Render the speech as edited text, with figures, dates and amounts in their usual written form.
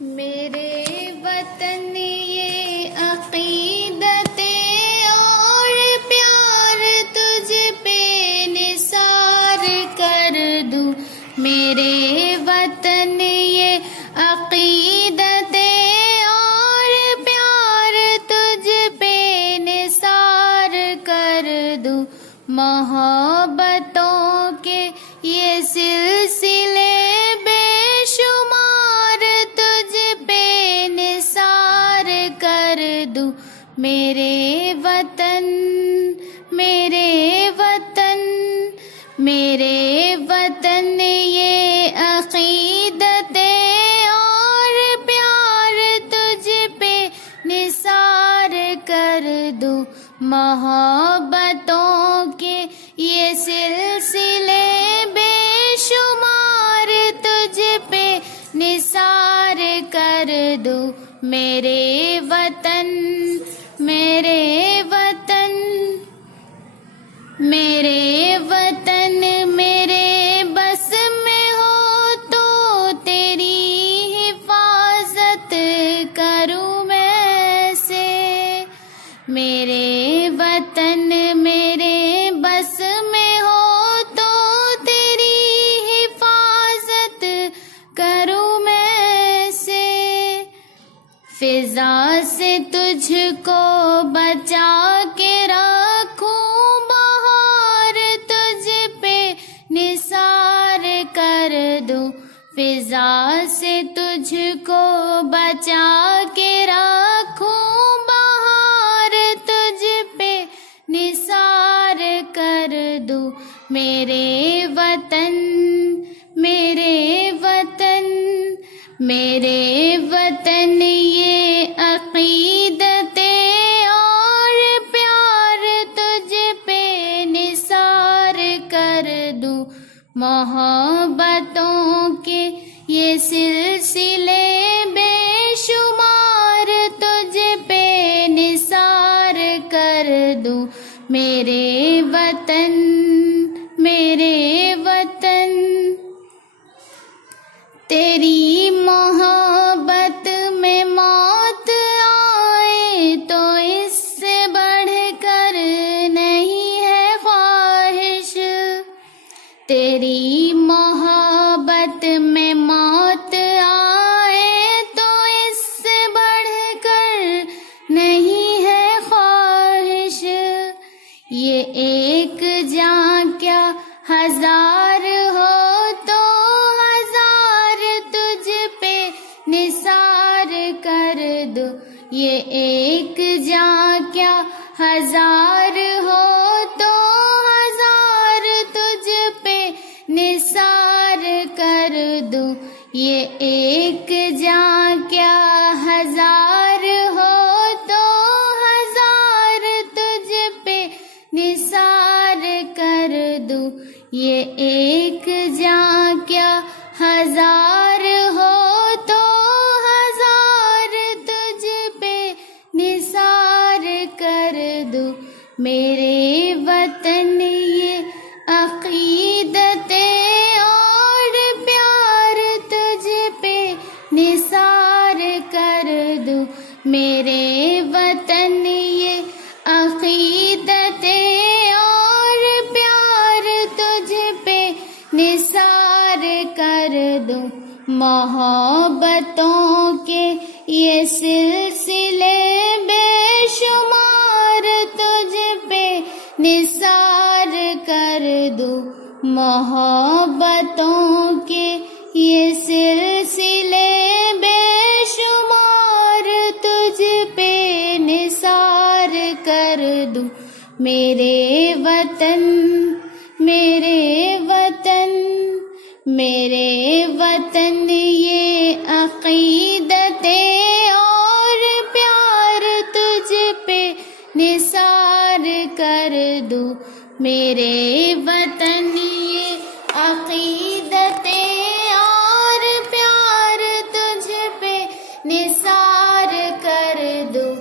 मेरे वतन ये अक़ीदते और प्यार तुझ पे निसार कर दूं। मेरे वतन ये अक़ीदते और प्यार तुझ पे निसार कर दूं। मोहब्बतों के ये सिलसिले बेशुमार तुझ पे निसार कर दूं। मेरे वतन मेरे वतन मेरे वतन ये अक़ीदते और प्यार तुझ पे निसार कर दूं। मोहब्बतों के ये सिलसिले बेशुमार तुझ पे निसार कर दूं। मेरे वतन मेरे वतन मेरे वतन मेरे बस में हो तो तेरी हिफाजत करूं मैं से। मेरे वतन मेरे बस में हो तो तेरी हिफाजत करूं मैं से। फिजा से तुझको बचा के रखूं, बहार तुझ पे निसार कर दूं। फिजा से तुझको बचा के रखूं, बहार तुझ पे निसार कर दूं। मेरे वतन मेरे वतन मेरे वतन ये अक़ीदते और प्यार तुझ पे निसार कर दूं। मोहब्बतों के ये सिलसिले बेशुमार तुझ पे निसार कर दूं। मेरे वतन मेरे वतन तेरी मोहब्बत में मौत आए तो इससे बढ़कर नहीं है ख्वाहिश। तेरी मोहब्बत में मौत आए तो इससे बढ़कर नहीं है ख्वाहिश। ये एक जान क्या हजार हो तो हजार तुझ पे निसार कर दूं। ये एक जान क्या हजार हो तो हजार तुझ पे निसार कर दूं। ये एक जान क्या हजार हो तो हजार तुझ पे निसार कर दूं। ये एक जान क्या हजार हो तो हजार तुझ पे निसार कर दूं। मेरे वतन ये अक़ीदते और प्यार तुझ पे निसार कर दूं। मेरे वतन ये अक़ीदते और प्यार तुझ पे निसार कर दूं। मोहब्बतों के ये सिलसिले बेशुमार तुझ पे निसार कर दूं। मोहब्बतों के ये सिलसिले बेशुमार तुझ पे निसार कर दूं। मेरे वतन मेरे वतन मेरे वतन ये अक़ीदते और प्यार तुझ पे निसार कर दूं। मेरे वतन ये अक़ीदते और प्यार तुझ पे निसार कर दूं।